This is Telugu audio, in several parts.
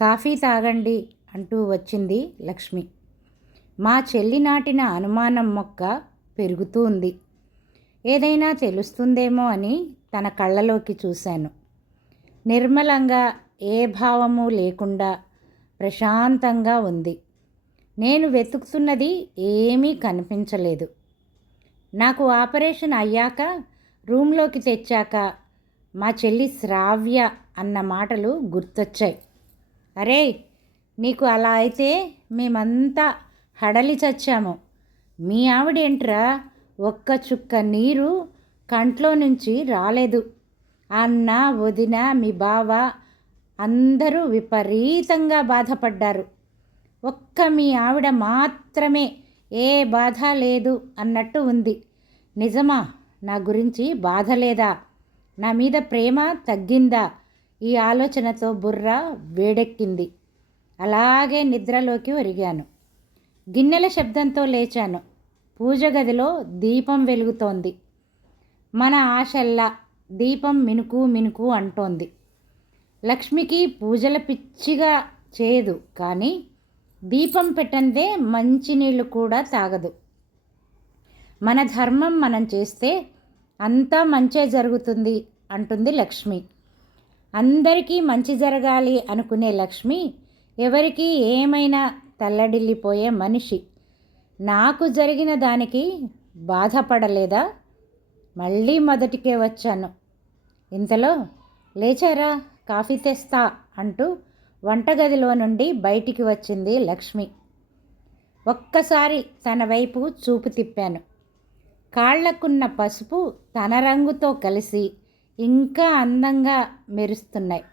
కాఫీ తాగండి అంటూ వచ్చింది లక్ష్మి. మా చెల్లి నాటిన అనుమానం మొక్క పెరుగుతూ ఉంది ఏదైనా తెలుస్తుందేమో అని తన కళ్ళలోకి చూశాను. నిర్మలంగా ఏ భావము లేకుండా ప్రశాంతంగా ఉంది. నేను వెతుకుతున్నది ఏమీ కనిపించలేదు. నాకు ఆపరేషన్ అయ్యాక రూమ్లోకి తెచ్చాక మా చెల్లి శ్రావ్య అన్న మాటలు గుర్తొచ్చాయి. అరే నీకు అలా అయితే మేమంతా హడలి చచ్చాము. మీ ఆవిడేంట్రా? ఒక్క చుక్క నీరు కంట్లో నుంచి రాలేదు. అన్న వదిన మీ బావ అందరూ విపరీతంగా బాధపడ్డారు. ఒక్క మీ ఆవిడ మాత్రమే ఏ బాధ లేదు అన్నట్టు ఉంది. నిజమా? నా గురించి బాధ లేదా? నా మీద ప్రేమ తగ్గిందా? ఈ ఆలోచనతో బుర్ర వేడెక్కింది. అలాగే నిద్రలోకి ఒరిగాను. గిన్నెల శబ్దంతో లేచాను. పూజ గదిలో దీపం వెలుగుతోంది. మన ఆశల్లా దీపం మినుకు మినుకు అంటోంది. లక్ష్మికి పూజల పిచ్చిగా చేయదు కానీ దీపం పెట్టందే మంచినీళ్ళు కూడా తాగదు. మన ధర్మం మనం చేస్తే అంతా మంచే జరుగుతుంది అంటుంది లక్ష్మి. అందరికీ మంచి జరగాలి అనుకునే లక్ష్మి ఎవరికి ఏమైనా తల్లడిల్లిపోయే మనిషి. నాకు జరిగిన దానికి బాధపడలేదా? మళ్ళీ మొదటికే వచ్చాను. ఇంతలో లేచారా? కాఫీ తెస్తా అంటూ వంటగదిలో నుండి బయటికి వచ్చింది లక్ష్మి. ఒక్కసారి తన వైపు చూపు తిప్పాను. కాళ్ళకున్న పసుపు తన రంగుతో కలిసి ఇంకా అందంగా మెరుస్తున్నాయి.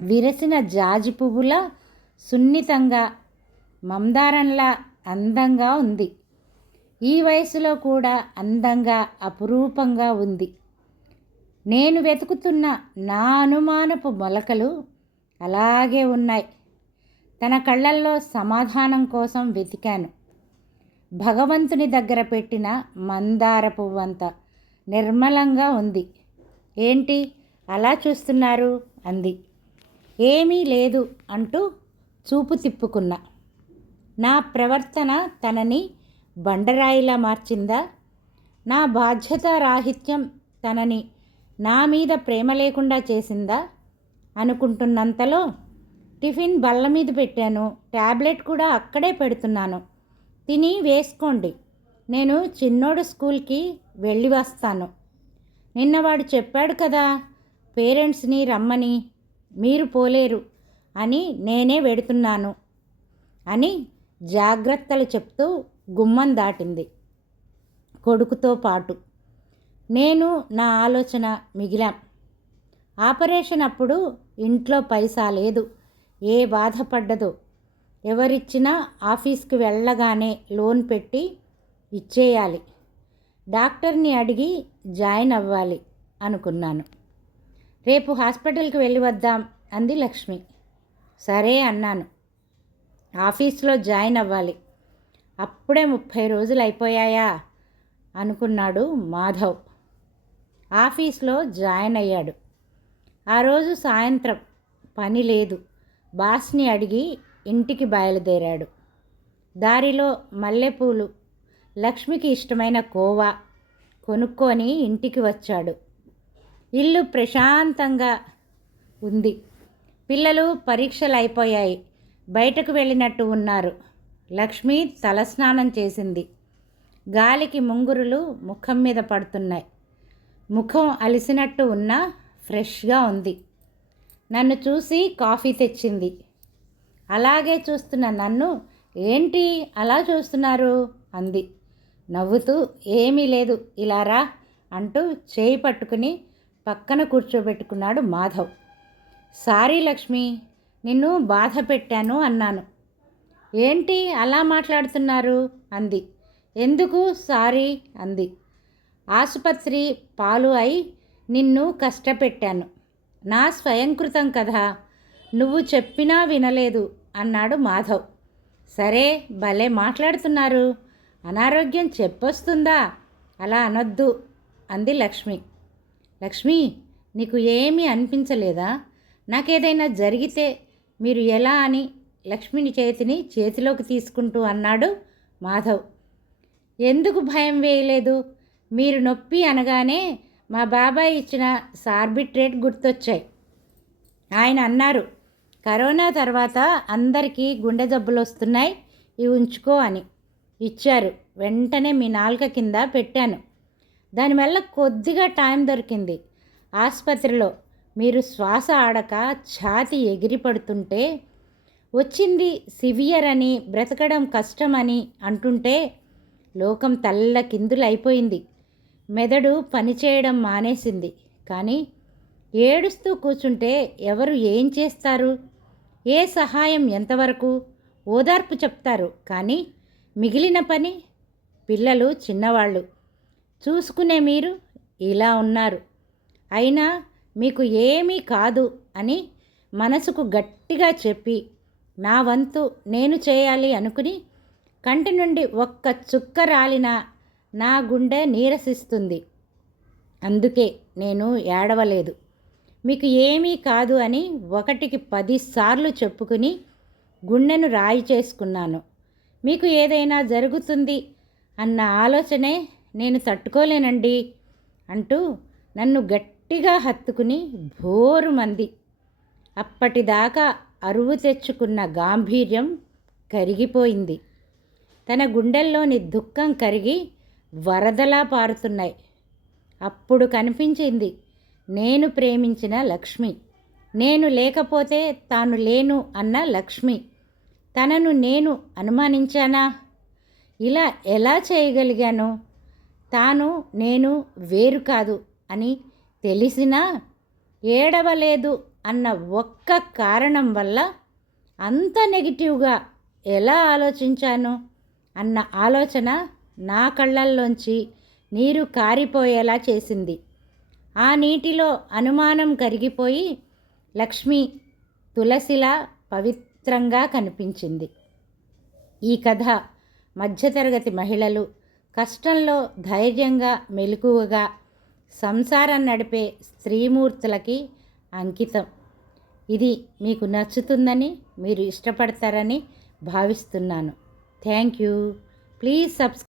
విరసిన జాజి పువ్వులా సున్నితంగా మందారంలా అందంగా ఉంది. ఈ వయసులో కూడా అందంగా అపురూపంగా ఉంది. నేను వెతుకుతున్న నా అనుమానపు మొలకలు అలాగే ఉన్నాయి. తన కళ్ళల్లో సమాధానం కోసం వెతికాను. భగవంతుని దగ్గర పెట్టిన మందార పువ్వంత నిర్మలంగా ఉంది. ఏంటి? అలా చూస్తున్నారు? అంది. ఏమీ లేదు అంటూ చూపు తిప్పుకున్నా. నా ప్రవర్తన తనని బండరాయిలా మార్చిందా? నా బాధ్యత రాహిత్యం తనని నా మీద ప్రేమ లేకుండా చేసిందా? అనుకుంటున్నంతలో టిఫిన్ బల్ల మీద పెట్టాను. ట్యాబ్లెట్ కూడా అక్కడే పెడుతున్నాను. తిని వేసుకోండి. నేను చిన్నోడు స్కూల్కి వెళ్ళి వస్తాను. నిన్నవాడు చెప్పాడు కదా పేరెంట్స్ని రమ్మని మీరు పోలేరు అని నేనే వెడుతున్నాను అని జాగ్రత్తలు చెప్తూ గుమ్మం దాటింది కొడుకుతో పాటు. నేను నా ఆలోచన మిగిలాం. ఆపరేషన్ అప్పుడు ఇంట్లో పైసా లేదు ఏ బాధపడ్డదో. ఎవరిచ్చినా ఆఫీస్కి వెళ్ళగానే లోన్ పెట్టి ఇచ్చేయాలి. డాక్టర్ని అడిగి జాయిన్ అవ్వాలి అనుకున్నాను. రేపు హాస్పిటల్కి వెళ్ళి వద్దాం అంది లక్ష్మి. సరే అన్నాను. ఆఫీస్లో జాయిన్ అవ్వాలి. అప్పుడే ముప్పై రోజులు అయిపోయాయా? అనుకున్నాడు మాధవ్. ఆఫీస్లో జాయిన్ అయ్యాడు. ఆ రోజు సాయంత్రం పని లేదు. బాస్ని అడిగి ఇంటికి బయలుదేరాడు. దారిలో మల్లెపూలు లక్ష్మికి ఇష్టమైన కోవా కొనుక్కొని ఇంటికి వచ్చాడు. ఇల్లు ప్రశాంతంగా ఉంది. పిల్లలు పరీక్షలు అయిపోయాయి బయటకు వెళ్ళినట్టు ఉన్నారు. లక్ష్మి తలస్నానం చేసింది. గాలికి ముంగురులు ముఖం మీద పడుతున్నాయి. ముఖం అలిసినట్టు ఉన్నా ఫ్రెష్గా ఉంది. నన్ను చూసి కాఫీ తెచ్చింది. అలాగే చూస్తున్న నన్ను ఏంటి అలా చూస్తున్నారు? అంది. నవ్వుతూ ఏమీ లేదు ఇలా రా అంటూ చేయి పట్టుకుని పక్కన కూర్చోబెట్టుకున్నాడు మాధవ్. సారీ లక్ష్మి నిన్ను బాధ పెట్టాను అన్నాను. ఏంటి అలా మాట్లాడుతున్నారు? అంది. ఎందుకు సారీ? అంది. ఆసుపత్రి పాలు అయి నిన్ను కష్టపెట్టాను. నా స్వయంకృతం కదా నువ్వు చెప్పినా వినలేదు అన్నాడు మాధవ్. సరే భలే మాట్లాడుతున్నారు. అనారోగ్యం చెప్పొస్తుందా? అలా అనొద్దు అంది లక్ష్మి. లక్ష్మి నీకు ఏమీ అనిపించలేదా? నాకేదైనా జరిగితే మీరు ఎలా అని లక్ష్మిని చేతిని చేతిలోకి తీసుకుంటూ అన్నాడు మాధవ్. ఎందుకు భయం వేయలేదు? మీరు నొప్పి అనగానే మా బాబాయ్ ఇచ్చిన సార్బిట్రేట్ గుర్తొచ్చాయి. ఆయన అన్నారు కరోనా తర్వాత అందరికీ గుండె జబ్బులు వస్తున్నాయి ఇవి ఉంచుకో అని. ఇచ్చారు. వెంటనే మీ నాలుక కింద పెట్టాను. దానివల్ల కొద్దిగా టైం దొరికింది. ఆసుపత్రిలో మీరు శ్వాస ఆడక ఛాతి ఎగిరిపడుతుంటే వచ్చింది సివియర్ అని బ్రతకడం కష్టమని అంటుంటే లోకం తల్ల కిందులైపోయింది. మెదడు పనిచేయడం మానేసింది. కానీ ఏడుస్తూ కూర్చుంటే ఎవరు ఏం చేస్తారు? ఏ సహాయం ఎంతవరకు? ఓదార్పు చెప్తారు. కానీ మిగిలిన పని పిల్లలు చిన్నవాళ్ళు. చూసుకునే మీరు ఇలా ఉన్నారు. అయినా మీకు ఏమీ కాదు అని మనసుకు గట్టిగా చెప్పి నా వంతు నేను చేయాలి అనుకుని కంటి నుండి ఒక్క చుక్క రాలిన నా గుండె నీరసిస్తుంది. అందుకే నేను ఏడవలేదు. మీకు ఏమీ కాదు అని ఒకటికి పదిసార్లు చెప్పుకుని గుండెను రాయి చేసుకున్నాను. మీకు ఏదైనా జరుగుతుంది అన్న ఆలోచనే నేను తట్టుకోలేనండి అంటూ నన్ను గట్టిగా హత్తుకుని భోరు మంది. అప్పటిదాకా అరువు తెచ్చుకున్న గాంభీర్యం కరిగిపోయింది. తన గుండెల్లోని దుఃఖం కరిగి వరదలా పారుతున్నాయి. అప్పుడు కనిపించింది నేను ప్రేమించిన లక్ష్మి. నేను లేకపోతే తాను లేను అన్న లక్ష్మి. తనను నేను అనుమానించానా? ఇలా ఎలా చేయగలిగాను? తాను నేను వేరు కాదు అని తెలిసినా ఏడవలేదు అన్న ఒక్క కారణం వల్ల అంత నెగిటివ్గా ఎలా ఆలోచించాను? అన్న ఆలోచన నా కళ్ళల్లోంచి నీరు కారిపోయేలా చేసింది. ఆ నీటిలో అనుమానం కరిగిపోయి లక్ష్మి తులసిలా చిత్రంగా కనిపించింది. ఈ కథ మధ్యతరగతి మహిళలు కష్టంలో ధైర్యంగా మెలకువగా సంసారం నడిపే స్త్రీమూర్తులకి అంకితం. ఇది మీకు నచ్చుతుందని మీరు ఇష్టపడతారని భావిస్తున్నాను. Thank you. Please subscribe